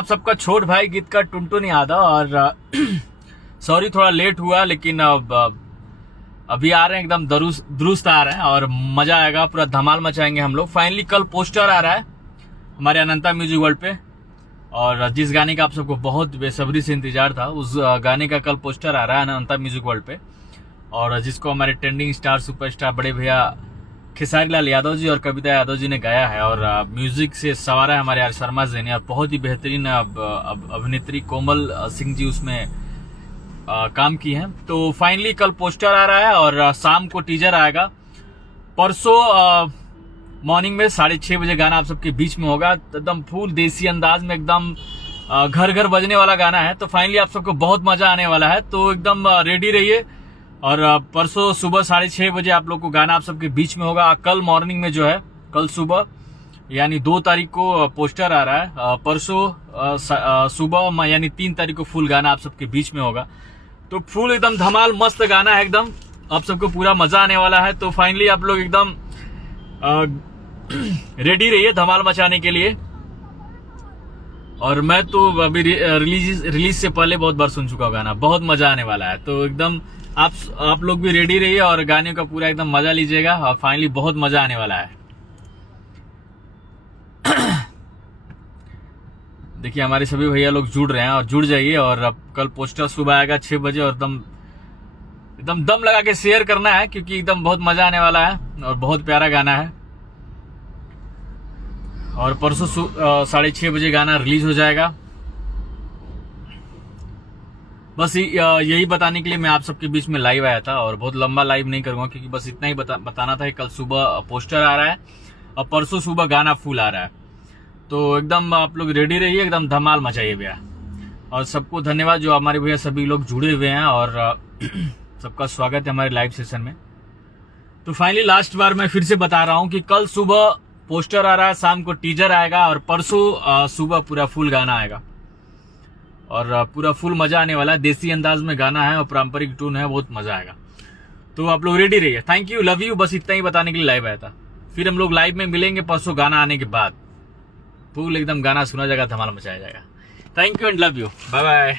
आप सबका छोट भाई गीत का टुनटुन यादव और सॉरी थोड़ा लेट हुआ, लेकिन अब अभी आ रहे हैं, एकदम दुरुस्त आ रहे हैं और मजा आएगा, पूरा धमाल मचाएंगे हम लोग। फाइनली कल पोस्टर आ रहा है हमारे अनंता म्यूजिक वर्ल्ड पे, और जिस गाने का आप सबको बहुत बेसब्री से इंतजार था, उस गाने का कल पोस्टर आ रहा है अनंता म्यूजिक वर्ल्ड पे, और जिसको हमारे ट्रेंडिंग स्टार सुपरस्टार बड़े भैया खेसारी लाल यादव जी और कविता यादव जी ने गाया है, और म्यूजिक से सवारा है हमारे आर शर्मा जी ने, और बहुत ही बेहतरीन अभिनेत्री कोमल सिंह जी उसमें काम की हैं। तो फाइनली कल पोस्टर आ रहा है और शाम को टीजर आएगा। परसों मॉर्निंग में 6:30 बजे गाना आप सबके बीच में होगा, एकदम फुल देसी अंदाज में, एकदम घर घर बजने वाला गाना है। तो फाइनली आप सबको बहुत मजा आने वाला है, तो एकदम रेडी रहिए। और परसों सुबह 6:30 बजे आप लोग को गाना आप सबके बीच में होगा। कल मॉर्निंग में जो है, कल सुबह यानी 2 तारीख को पोस्टर आ रहा है, परसों सुबह यानी 3 तारीख को फुल गाना आप सबके बीच में होगा। तो फुल एकदम धमाल मस्त गाना है, एकदम आप सबको पूरा मजा आने वाला है। तो फाइनली आप लोग एकदम रेडी रहिए धमाल मचाने के लिए। और मैं तो अभी रिलीज से पहले बहुत बार सुन चुका हूँ गाना, बहुत मजा आने वाला है। तो एकदम आप लोग भी रेडी रहिए और गाने का पूरा एकदम मजा लीजिएगा, और फाइनली बहुत मजा आने वाला है। देखिए हमारे सभी भैया लोग जुड़ रहे हैं, और जुड़ जाइए। और अब कल पोस्टर सुबह आएगा 6 बजे, और एकदम दम लगा के शेयर करना है, क्योंकि एकदम बहुत मजा आने वाला है और बहुत प्यारा गाना है। और परसों 6:30 बजे गाना रिलीज हो जाएगा। बस यही बताने के लिए मैं आप सबके बीच में लाइव आया था, और बहुत लंबा लाइव नहीं करूंगा, क्योंकि बस इतना ही बताना था कि कल सुबह पोस्टर आ रहा है और परसों सुबह गाना फुल आ रहा है। तो एकदम आप लोग रेडी रहिए, एकदम धमाल मचाइए भैया। और सबको धन्यवाद जो हमारे भैया सभी लोग जुड़े हुए हैं, और सबका स्वागत है हमारे लाइव सेशन में। तो फाइनली लास्ट बार मैं फिर से बता रहा हूं कि कल सुबह पोस्टर आ रहा है, शाम को टीजर आएगा, और परसों सुबह पूरा फुल गाना आएगा, और पूरा फुल मजा आने वाला है। देसी अंदाज में गाना है और पारंपरिक टून है, बहुत मजा आएगा। तो आप लोग रेडी रहिए। Thank you, love you. बस इतना ही बताने के लिए लाइव आया था। फिर हम लोग लाइव में मिलेंगे परसों गाना आने के बाद, फुल एकदम गाना सुना जाएगा, धमाल मचाया जाएगा। Thank you and love you, bye bye.